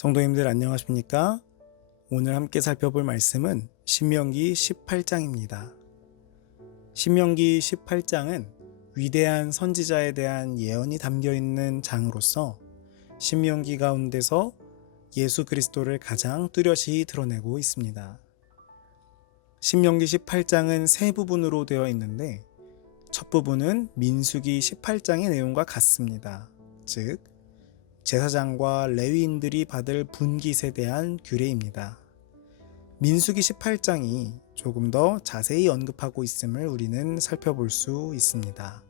성도님들 안녕하십니까? 오늘 함께 살펴볼 말씀은 신명기 18장입니다. 신명기 18장은 위대한 선지자에 대한 예언이 담겨 있는 장으로서 신명기 가운데서 예수 그리스도를 가장 뚜렷이 드러내고 있습니다. 신명기 18장은 세 부분으로 되어 있는데 첫 부분은 민수기 18장의 내용과 같습니다. 즉 제사장과 레위인들이 받을 분깃에 대한 규례입니다. 민수기 18장이 조금 더 자세히 언급하고 있음을 우리는 살펴볼 수 있습니다.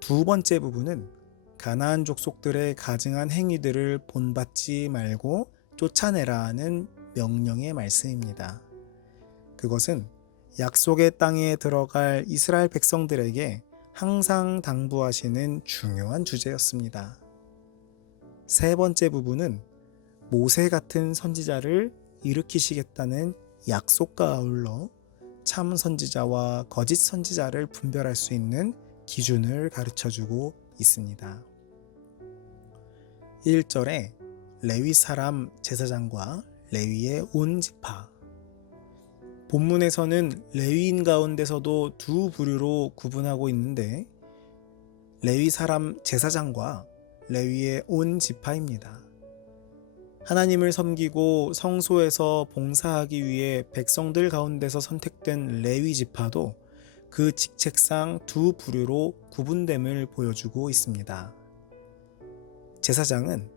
두 번째 부분은 가나안 족속들의 가증한 행위들을 본받지 말고 쫓아내라는 명령의 말씀입니다. 그것은 약속의 땅에 들어갈 이스라엘 백성들에게 항상 당부하시는 중요한 주제였습니다. 세 번째 부분은 모세 같은 선지자를 일으키시겠다는 약속과 아울러 참 선지자와 거짓 선지자를 분별할 수 있는 기준을 가르쳐주고 있습니다. 1절에 레위 사람 제사장과 레위의 온 지파. 본문에서는 레위인 가운데서도 두 부류로 구분하고 있는데 레위 사람 제사장과 레위의 온 지파입니다. 하나님을 섬기고 성소에서 봉사하기 위해 백성들 가운데서 선택된 레위 지파도 그 직책상 두 부류로 구분됨을 보여주고 있습니다. 제사장은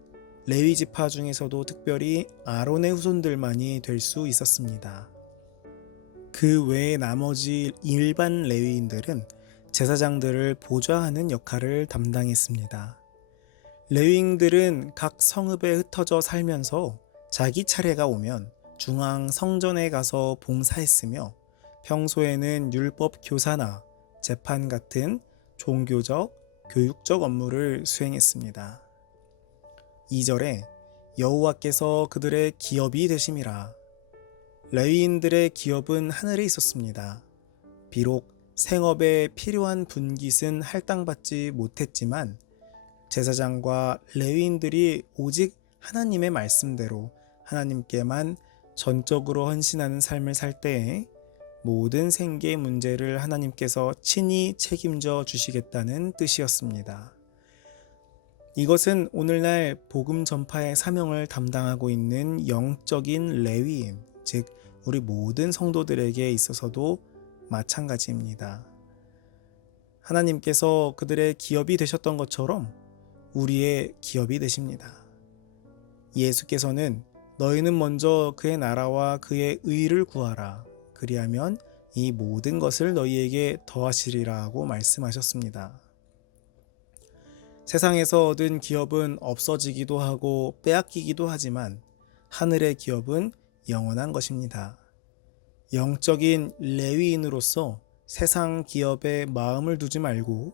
레위 지파 중에서도 특별히 아론의 후손들만이 될 수 있었습니다. 그 외에 나머지 일반 레위인들은 제사장들을 보좌하는 역할을 담당했습니다. 레위인들은 각 성읍에 흩어져 살면서 자기 차례가 오면 중앙 성전에 가서 봉사했으며 평소에는 율법 교사나 재판 같은 종교적, 교육적 업무를 수행했습니다. 2절에 여호와께서 그들의 기업이 되심이라. 레위인들의 기업은 하늘에 있었습니다. 비록 생업에 필요한 분깃은 할당받지 못했지만 제사장과 레위인들이 오직 하나님의 말씀대로 하나님께만 전적으로 헌신하는 삶을 살 때에 모든 생계 문제를 하나님께서 친히 책임져 주시겠다는 뜻이었습니다. 이것은 오늘날 복음 전파의 사명을 담당하고 있는 영적인 레위인, 즉 우리 모든 성도들에게 있어서도 마찬가지입니다. 하나님께서 그들의 기업이 되셨던 것처럼 우리의 기업이 되십니다. 예수께서는 너희는 먼저 그의 나라와 그의 의를 구하라. 그리하면 이 모든 것을 너희에게 더하시리라 하고 말씀하셨습니다. 세상에서 얻은 기업은 없어지기도 하고 빼앗기기도 하지만 하늘의 기업은 영원한 것입니다. 영적인 레위인으로서 세상 기업에 마음을 두지 말고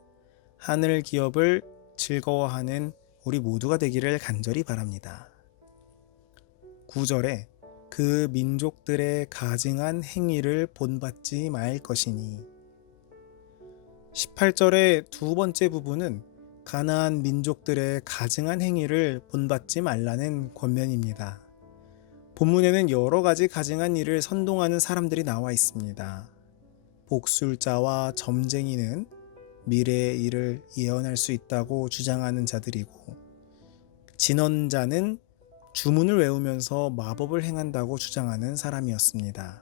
하늘 기업을 즐거워하는 우리 모두가 되기를 간절히 바랍니다. 9절에 그 민족들의 가증한 행위를 본받지 말 것이니. 18절의 두 번째 부분은 가나안 민족들의 가증한 행위를 본받지 말라는 권면입니다. 본문에는 여러 가지 가증한 일을 선동하는 사람들이 나와 있습니다. 복술자와 점쟁이는 미래의 일을 예언할 수 있다고 주장하는 자들이고, 진언자는 주문을 외우면서 마법을 행한다고 주장하는 사람이었습니다.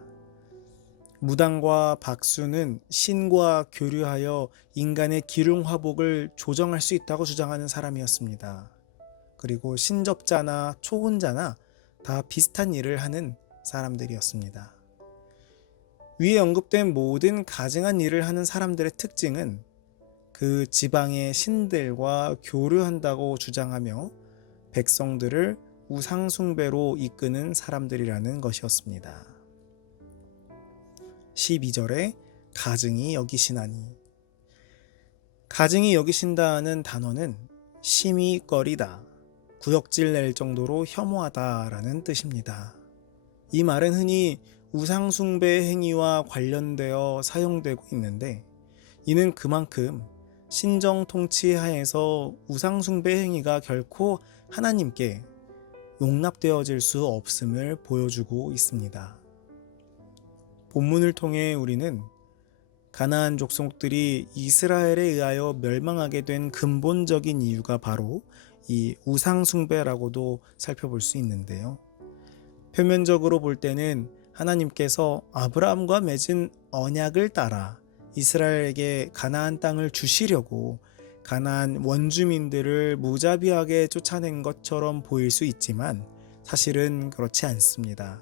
무당과 박수는 신과 교류하여 인간의 기륭화복을 조정할 수 있다고 주장하는 사람이었습니다. 그리고 신접자나 초혼자나 다 비슷한 일을 하는 사람들이었습니다. 위에 언급된 모든 가증한 일을 하는 사람들의 특징은 그 지방의 신들과 교류한다고 주장하며 백성들을 우상숭배로 이끄는 사람들이라는 것이었습니다. 12절에 가증히 여기시나니. 가증히 여기신다는 단어는 심히 꺼리다, 구역질 낼 정도로 혐오하다 라는 뜻입니다. 이 말은 흔히 우상숭배 행위와 관련되어 사용되고 있는데, 이는 그만큼 신정 통치 하에서 우상숭배 행위가 결코 하나님께 용납되어질 수 없음을 보여주고 있습니다. 본문을 통해 우리는 가나안 족속들이 이스라엘에 의하여 멸망하게 된 근본적인 이유가 바로 이 우상 숭배라고도 살펴볼 수 있는데요. 표면적으로 볼 때는 하나님께서 아브라함과 맺은 언약을 따라 이스라엘에게 가나안 땅을 주시려고 가나안 원주민들을 무자비하게 쫓아낸 것처럼 보일 수 있지만 사실은 그렇지 않습니다.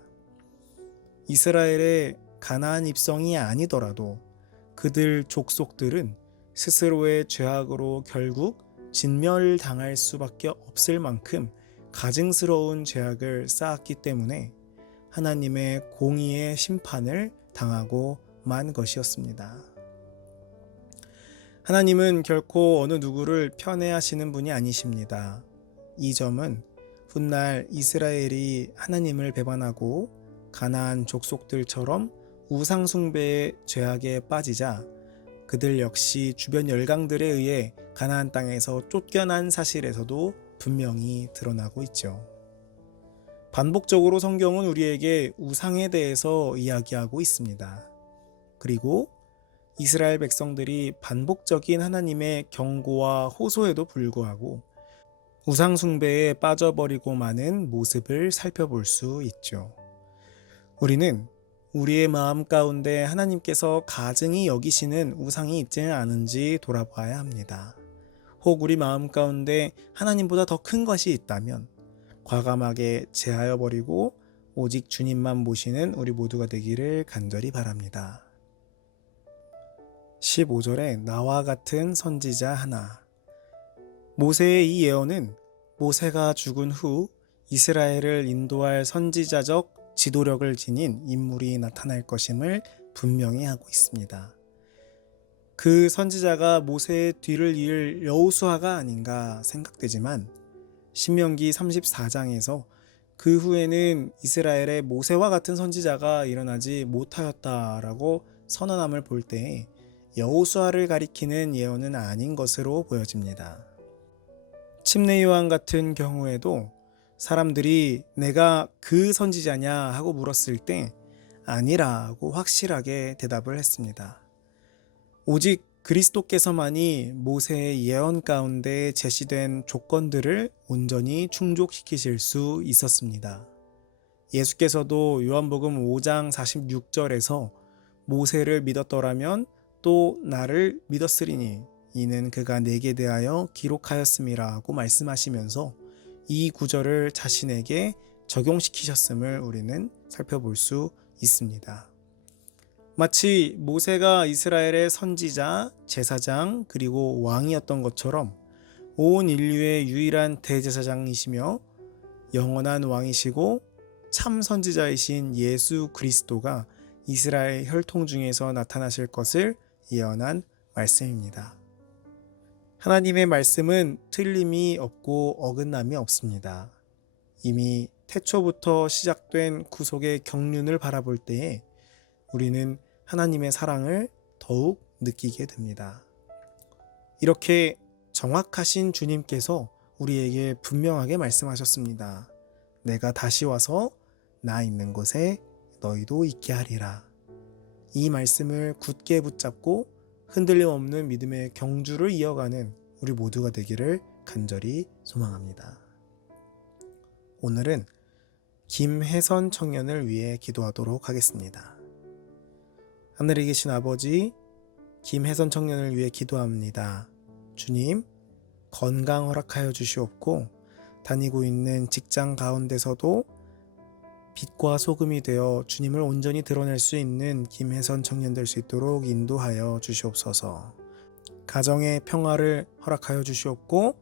이스라엘의 가나안 입성이 아니더라도 그들 족속들은 스스로의 죄악으로 결국 진멸당할 수밖에 없을 만큼 가증스러운 죄악을 쌓았기 때문에 하나님의 공의의 심판을 당하고 만 것이었습니다. 하나님은 결코 어느 누구를 편애하시는 분이 아니십니다. 이 점은 훗날 이스라엘이 하나님을 배반하고 가나안 족속들처럼 우상숭배의 죄악에 빠지자 그들 역시 주변 열강들에 의해 가나안 땅에서 쫓겨난 사실에서도 분명히 드러나고 있죠. 반복적으로 성경은 우리에게 우상에 대해서 이야기하고 있습니다. 그리고 이스라엘 백성들이 반복적인 하나님의 경고와 호소에도 불구하고 우상 숭배에 빠져버리고 마는 모습을 살펴볼 수 있죠. 우리는 우리의 마음 가운데 하나님께서 가증히 여기시는 우상이 있지는 않은지 돌아봐야 합니다. 혹 우리 마음 가운데 하나님보다 더 큰 것이 있다면 과감하게 제하여 버리고 오직 주님만 모시는 우리 모두가 되기를 간절히 바랍니다. 15절에 나와 같은 선지자 하나. 모세의 이 예언은 모세가 죽은 후 이스라엘을 인도할 선지자적 지도력을 지닌 인물이 나타날 것임을 분명히 하고 있습니다. 그 선지자가 모세의 뒤를 이을 여호수아가 아닌가 생각되지만 신명기 34장에서 그 후에는 이스라엘에 모세와 같은 선지자가 일어나지 못하였다라고 선언함을 볼 때 여호수아를 가리키는 예언은 아닌 것으로 보여집니다. 침례 요한 같은 경우에도 사람들이 내가 그 선지자냐 하고 물었을 때 아니라고 확실하게 대답을 했습니다. 오직 그리스도께서만이 모세의 예언 가운데 제시된 조건들을 온전히 충족시키실 수 있었습니다. 예수께서도 요한복음 5장 46절에서 모세를 믿었더라면 또 나를 믿었으리니 이는 그가 내게 대하여 기록하였음이라고 말씀하시면서 이 구절을 자신에게 적용시키셨음을 우리는 살펴볼 수 있습니다. 마치 모세가 이스라엘의 선지자, 제사장, 그리고 왕이었던 것처럼 온 인류의 유일한 대제사장이시며 영원한 왕이시고 참 선지자이신 예수 그리스도가 이스라엘 혈통 중에서 나타나실 것을 예언한 말씀입니다. 하나님의 말씀은 틀림이 없고 어긋남이 없습니다. 이미 태초부터 시작된 구속의 경륜을 바라볼 때에 우리는 하나님의 사랑을 더욱 느끼게 됩니다. 이렇게 정확하신 주님께서 우리에게 분명하게 말씀하셨습니다. 내가 다시 와서 나 있는 곳에 너희도 있게 하리라. 이 말씀을 굳게 붙잡고 흔들림 없는 믿음의 경주를 이어가는 우리 모두가 되기를 간절히 소망합니다. 오늘은 김혜선 청년을 위해 기도하도록 하겠습니다. 하늘에 계신 아버지, 김혜선 청년을 위해 기도합니다. 주님, 건강 허락하여 주시옵고 다니고 있는 직장 가운데서도 빛과 소금이 되어 주님을 온전히 드러낼 수 있는 김혜선 청년 될 수 있도록 인도하여 주시옵소서. 가정의 평화를 허락하여 주시옵고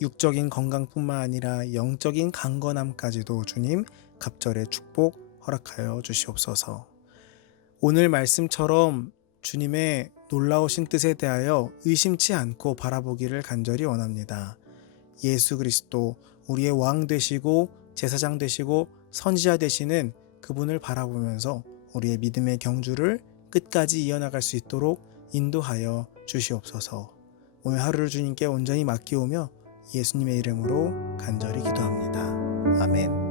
육적인 건강뿐만 아니라 영적인 강건함까지도 주님 갑절의 축복 허락하여 주시옵소서. 오늘 말씀처럼 주님의 놀라우신 뜻에 대하여 의심치 않고 바라보기를 간절히 원합니다. 예수 그리스도 우리의 왕 되시고 제사장 되시고 선지자 되시는 그분을 바라보면서 우리의 믿음의 경주를 끝까지 이어나갈 수 있도록 인도하여 주시옵소서. 오늘 하루를 주님께 온전히 맡기오며 예수님의 이름으로 간절히 기도합니다. 아멘.